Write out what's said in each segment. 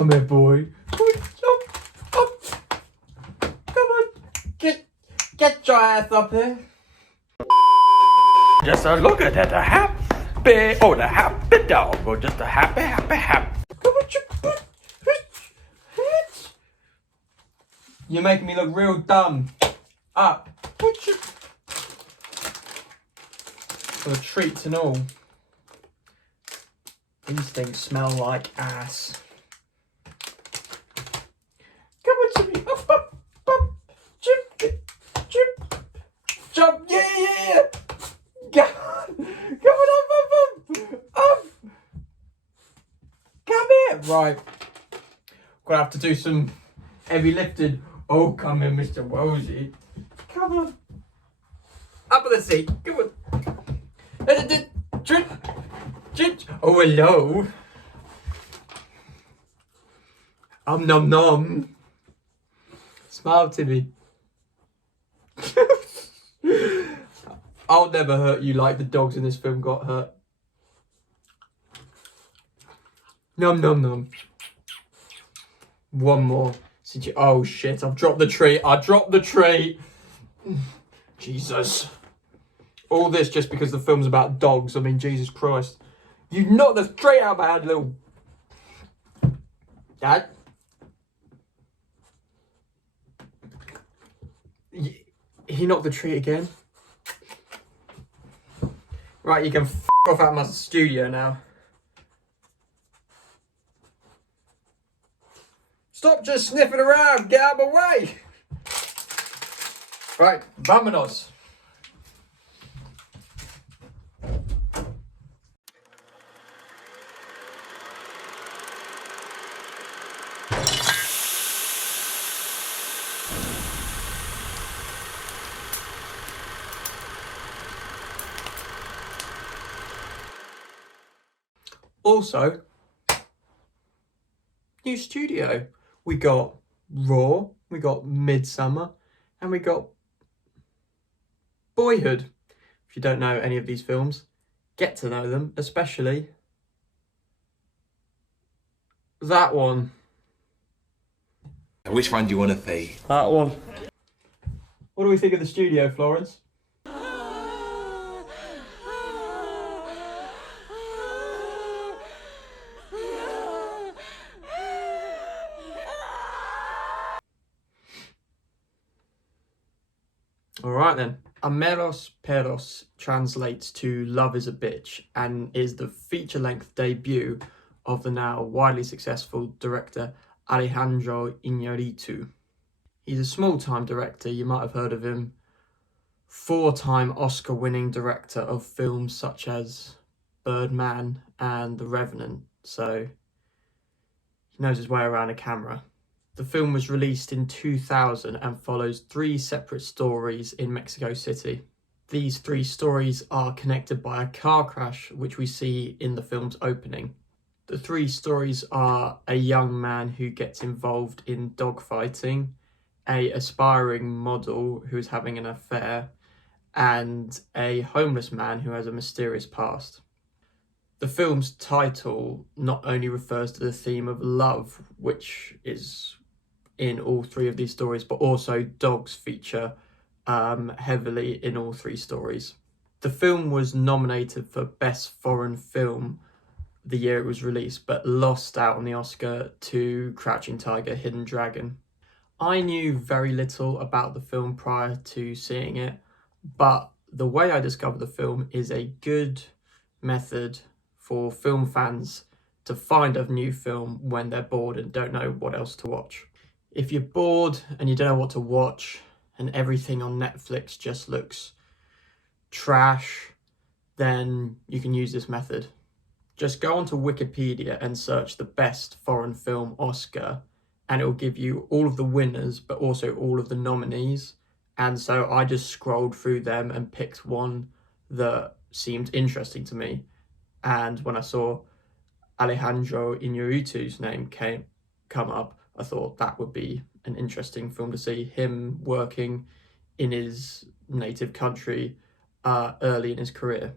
Come here, boy. Up. Come on. Get your ass up here. Just a look at that, the happy dog, or just a happy. Come on, you're making me look real dumb. Up. For treats and all. These things smell like ass. Come on, Jimmy. Up. Jump. Yeah. Come on, up. Come here. Right. Gonna have to do some heavy lifting. Oh, come here, Mr. Wozy. Come on. Up on the seat. Come on. Oh, hello. Nom. Smile to me. I'll never hurt you like the dogs in this film got hurt. Nom. One more. Oh shit, I've dropped the treat. I dropped the treat. Jesus. All this just because the film's about dogs. I mean, Jesus Christ. You knocked the treat out of my hand, little... Dad? He knocked the treat again? Right, you can f*** off out of my studio now. Stop just sniffing around, get out of my way! Right, vámonos. Also, new studio. We got Raw, we got Midsummer, and we got Boyhood. If you don't know any of these films, get to know them, especially that one. Which one do you want to see? That one. What do we think of the studio, Florence? Alright then. Amores Perros translates to Love is a Bitch and is the feature-length debut of the now widely successful director Alejandro Iñárritu. He's a small-time director, you might have heard of him. 4-time Oscar-winning director of films such as Birdman and The Revenant, so he knows his way around a camera. The film was released in 2000 and follows 3 separate stories in Mexico City. These 3 stories are connected by a car crash, which we see in the film's opening. The 3 stories are a young man who gets involved in dogfighting, an aspiring model who is having an affair, and a homeless man who has a mysterious past. The film's title not only refers to the theme of love, which is in all 3 of these stories, but also dogs feature heavily in all 3 stories. The film was nominated for Best Foreign Film the year it was released, but lost out on the Oscar to Crouching Tiger, Hidden Dragon. I knew very little about the film prior to seeing it, but the way I discovered the film is a good method for film fans to find a new film when they're bored and don't know what else to watch. If you're bored and you don't know what to watch and everything on Netflix just looks trash, then you can use this method. Just go onto Wikipedia and search the Best Foreign Film Oscar and it will give you all of the winners but also all of the nominees. And so I just scrolled through them and picked one that seemed interesting to me. And when I saw Alejandro Iñárritu's name come up, I thought that would be an interesting film to see, him working in his native country early in his career.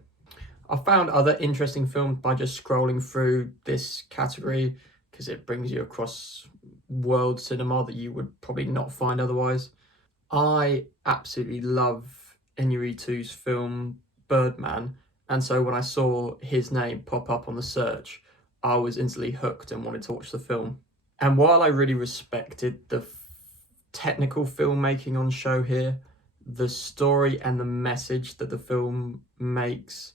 I found other interesting films by just scrolling through this category. because it brings you across world cinema that you would probably not find otherwise. I absolutely love Inarritu's film Birdman, and so when I saw his name pop up on the search, I was instantly hooked and wanted to watch the film. And while I really respected the technical filmmaking on show here, the story and the message that the film makes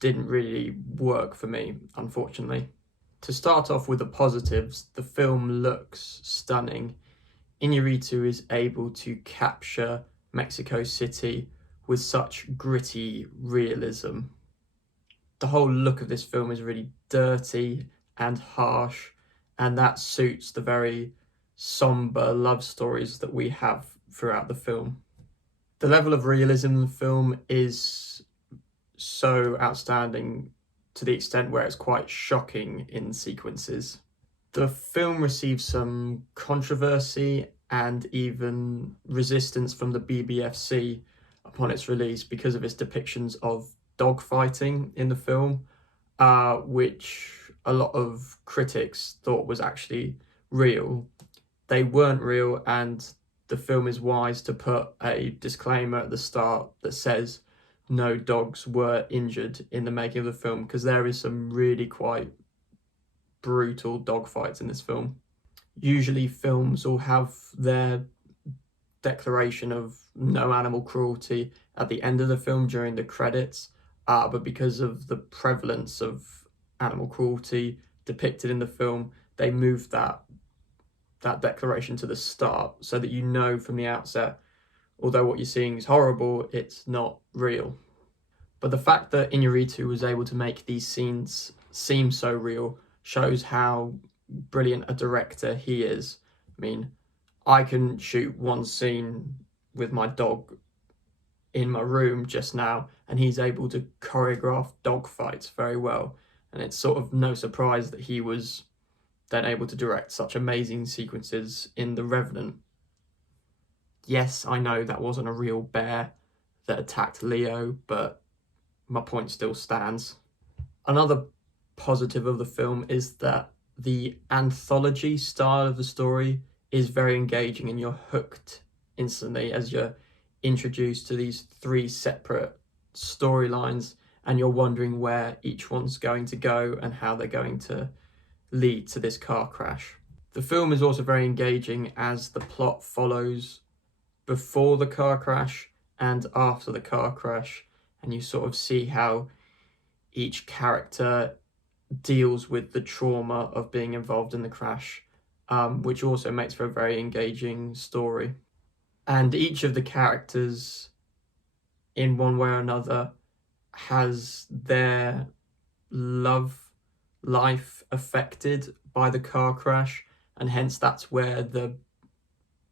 didn't really work for me, unfortunately. To start off with the positives, the film looks stunning. Iñárritu is able to capture Mexico City with such gritty realism. The whole look of this film is really dirty and harsh, and that suits the very somber love stories that we have throughout the film. The level of realism in the film is so outstanding to the extent where it's quite shocking in sequences. The film received some controversy and even resistance from the BBFC upon its release because of its depictions of dogfighting in the film, which a lot of critics thought was actually real. They weren't real, and the film is wise to put a disclaimer at the start that says no dogs were injured in the making of the film, because there is some really quite brutal dogfights in this film. Usually films will have their declaration of no animal cruelty at the end of the film during the credits, but because of the prevalence of animal cruelty depicted in the film, they moved that declaration to the start so that you know from the outset, although what you're seeing is horrible, it's not real. But the fact that Iñárritu was able to make these scenes seem so real shows how brilliant a director he is. I mean, I can shoot one scene with my dog in my room just now, and he's able to choreograph dog fights very well. And it's sort of no surprise that he was then able to direct such amazing sequences in The Revenant. Yes, I know that wasn't a real bear that attacked Leo, but my point still stands. Another positive of the film is that the anthology style of the story is very engaging, and you're hooked instantly as you're introduced to these three separate storylines, and you're wondering where each one's going to go and how they're going to lead to this car crash. The film is also very engaging as the plot follows before the car crash and after the car crash, and you sort of see how each character deals with the trauma of being involved in the crash, which also makes for a very engaging story. And each of the characters, in one way or another, has their love life affected by the car crash, and hence that's where the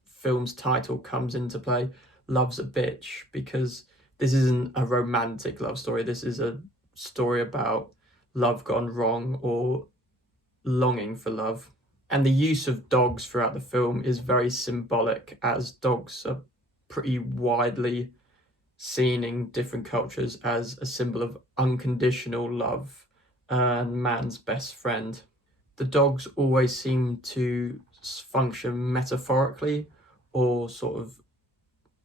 film's title comes into play, Love's a Bitch, because this isn't a romantic love story. This is a story about love gone wrong or longing for love. And the use of dogs throughout the film is very symbolic, as dogs are pretty widely seen in different cultures as a symbol of unconditional love and man's best friend. The dogs always seem to function metaphorically or sort of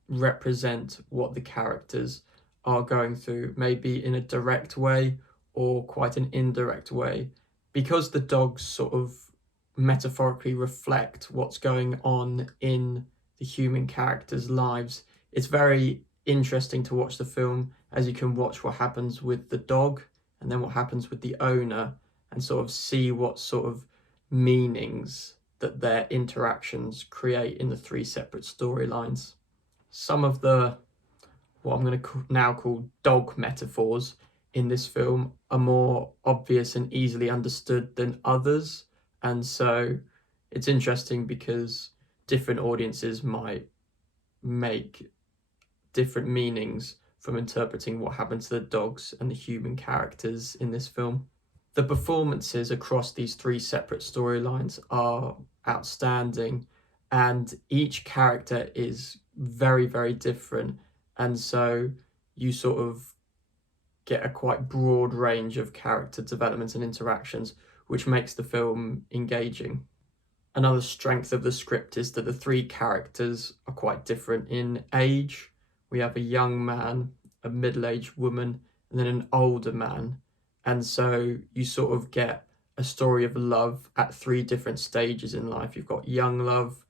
represent what the characters are going through, maybe in a direct way or quite an indirect way. Because the dogs sort of metaphorically reflect what's going on in the human characters' lives, it's very interesting to watch the film, as you can watch what happens with the dog and then what happens with the owner, and sort of see what sort of meanings that their interactions create in the three separate storylines. Some of the, what I'm going to now call dog metaphors in this film, are more obvious and easily understood than others, and so it's interesting because different audiences might make different meanings from interpreting what happened to the dogs and the human characters in this film. The performances across these three separate storylines are outstanding, and each character is very, very different, and so you sort of get a quite broad range of character development and interactions, which makes the film engaging. Another strength of the script is that the three characters are quite different in age. We have a young man, a middle-aged woman, and then an older man. And so you sort of get a story of love at three different stages in life. You've got young love,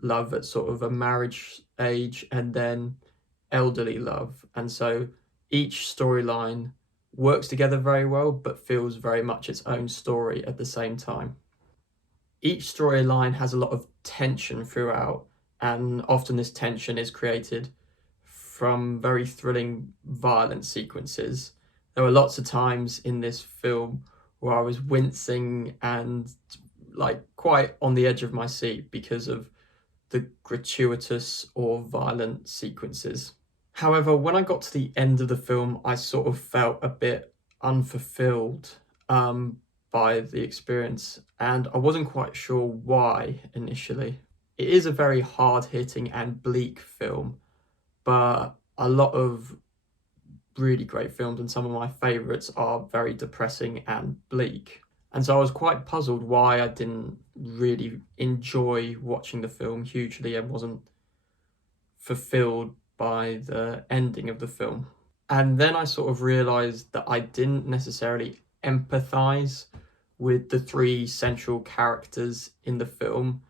love at sort of a marriage age, and then elderly love. And so each storyline works together very well, but feels very much its own story at the same time. Each storyline has a lot of tension throughout, and often this tension is created from very thrilling violent sequences. There were lots of times in this film where I was wincing and like quite on the edge of my seat because of the gratuitous or violent sequences. However, when I got to the end of the film, I sort of felt a bit unfulfilled by the experience, and I wasn't quite sure why initially. It is a very hard-hitting and bleak film, but a lot of really great films and some of my favourites are very depressing and bleak. And so I was quite puzzled why I didn't really enjoy watching the film hugely and wasn't fulfilled by the ending of the film. And then I sort of realised that I didn't necessarily empathise with the three central characters in the film.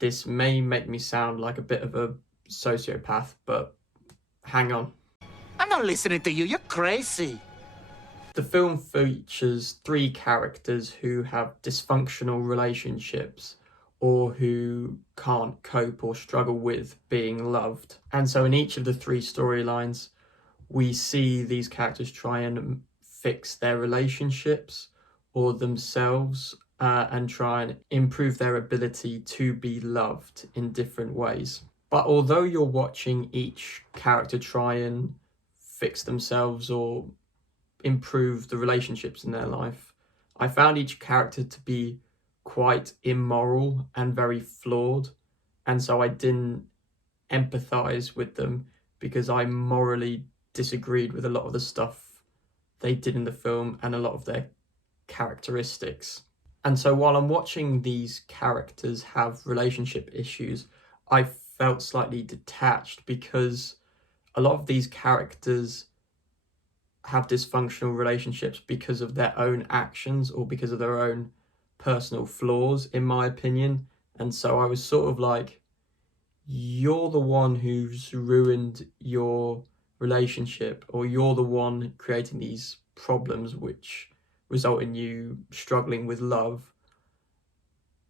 This may make me sound like a bit of a sociopath, but hang on. I'm not listening to you. You're crazy. The film features three characters who have dysfunctional relationships or who can't cope or struggle with being loved. And so in each of the three storylines, we see these characters try and fix their relationships or themselves and try and improve their ability to be loved in different ways. But although you're watching each character try and fix themselves or improve the relationships in their life, I found each character to be quite immoral and very flawed, and so I didn't empathize with them because I morally disagreed with a lot of the stuff they did in the film and a lot of their characteristics. And so while I'm watching these characters have relationship issues, I felt slightly detached because a lot of these characters have dysfunctional relationships because of their own actions or because of their own personal flaws, in my opinion. And so I was sort of like, you're the one who's ruined your relationship, or you're the one creating these problems which result in you struggling with love.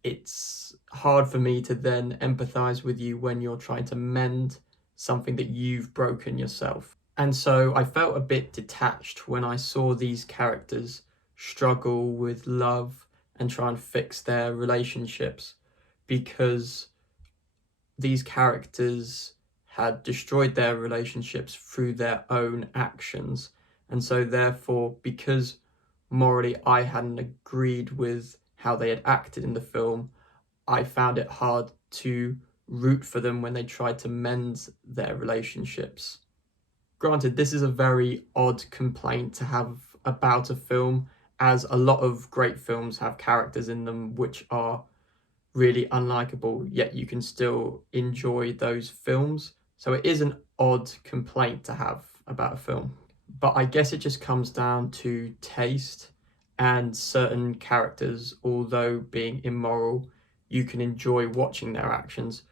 It's hard for me to then empathize with you when you're trying to mend something that you've broken yourself. And so I felt a bit detached when I saw these characters struggle with love and try and fix their relationships, because these characters had destroyed their relationships through their own actions. And so therefore, because morally I hadn't agreed with how they had acted in the film, I found it hard to root for them when they tried to mend their relationships. Granted, this is a very odd complaint to have about a film, as a lot of great films have characters in them which are really unlikable, yet you can still enjoy those films. So it is an odd complaint to have about a film. But I guess it just comes down to taste, and certain characters, although being immoral, you can enjoy watching their actions.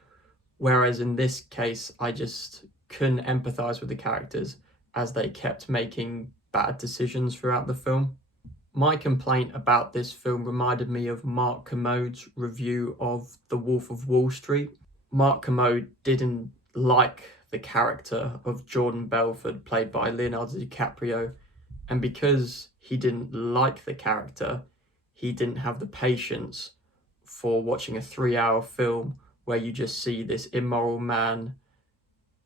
Whereas in this case, I just couldn't empathize with the characters as they kept making bad decisions throughout the film. My complaint about this film reminded me of Mark Commode's review of The Wolf of Wall Street. Mark Commode didn't like the character of Jordan Belfort, played by Leonardo DiCaprio, and because he didn't like the character, he didn't have the patience for watching a 3-hour film where you just see this immoral man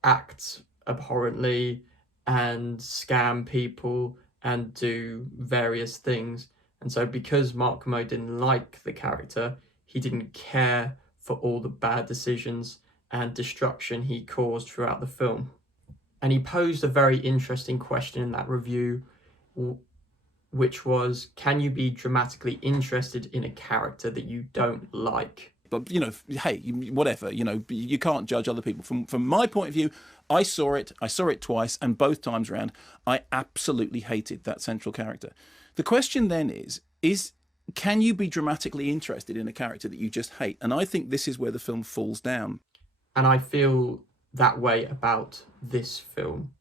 act abhorrently and scam people and do various things. And so because Mark Commode didn't like the character, he didn't care for all the bad decisions and destruction he caused throughout the film. And he posed a very interesting question in that review. which was, can you be dramatically interested in a character that you don't like? But, you know, hey, whatever, you know, you can't judge other people. From my point of view, I saw it twice, and both times round, I absolutely hated that central character. The question then is can you be dramatically interested in a character that you just hate? And I think this is where the film falls down. And I feel that way about this film.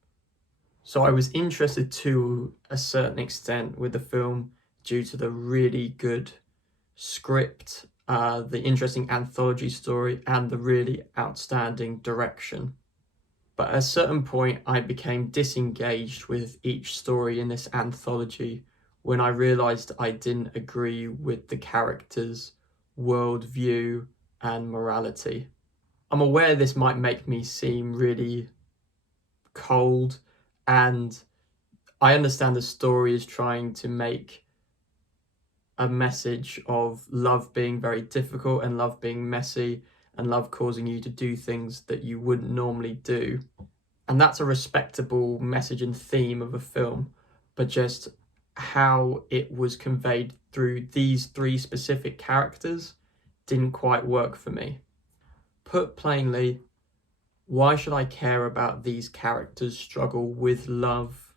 So I was interested to a certain extent with the film due to the really good script, the interesting anthology story, and the really outstanding direction. But at a certain point, I became disengaged with each story in this anthology when I realised I didn't agree with the characters' worldview and morality. I'm aware this might make me seem really cold, and I understand the story is trying to make a message of love being very difficult and love being messy and love causing you to do things that you wouldn't normally do. And that's a respectable message and theme of a film, but just how it was conveyed through these three specific characters didn't quite work for me. Put plainly, why should I care about these characters' struggle with love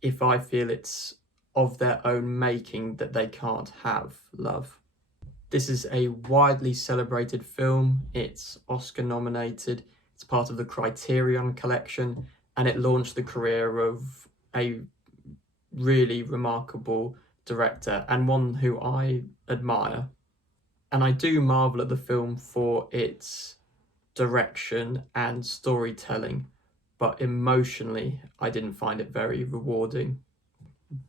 if I feel it's of their own making that they can't have love? This is a widely celebrated film. It's Oscar nominated. It's part of the Criterion collection, and it launched the career of a really remarkable director and one who I admire. And I do marvel at the film for its direction and storytelling, but emotionally, I didn't find it very rewarding.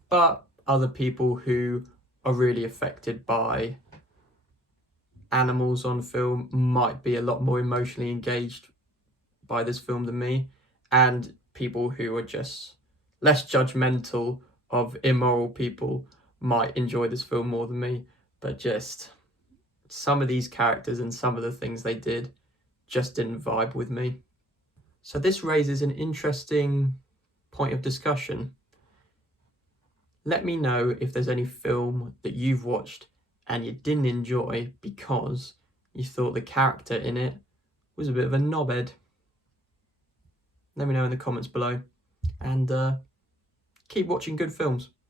But other people who are really affected by animals on film might be a lot more emotionally engaged by this film than me, and people who are just less judgmental of immoral people might enjoy this film more than me. But just some of these characters and some of the things they did just didn't vibe with me. So this raises an interesting point of discussion. Let me know if there's any film that you've watched and you didn't enjoy because you thought the character in it was a bit of a knobhead. Let me know in the comments below, and keep watching good films.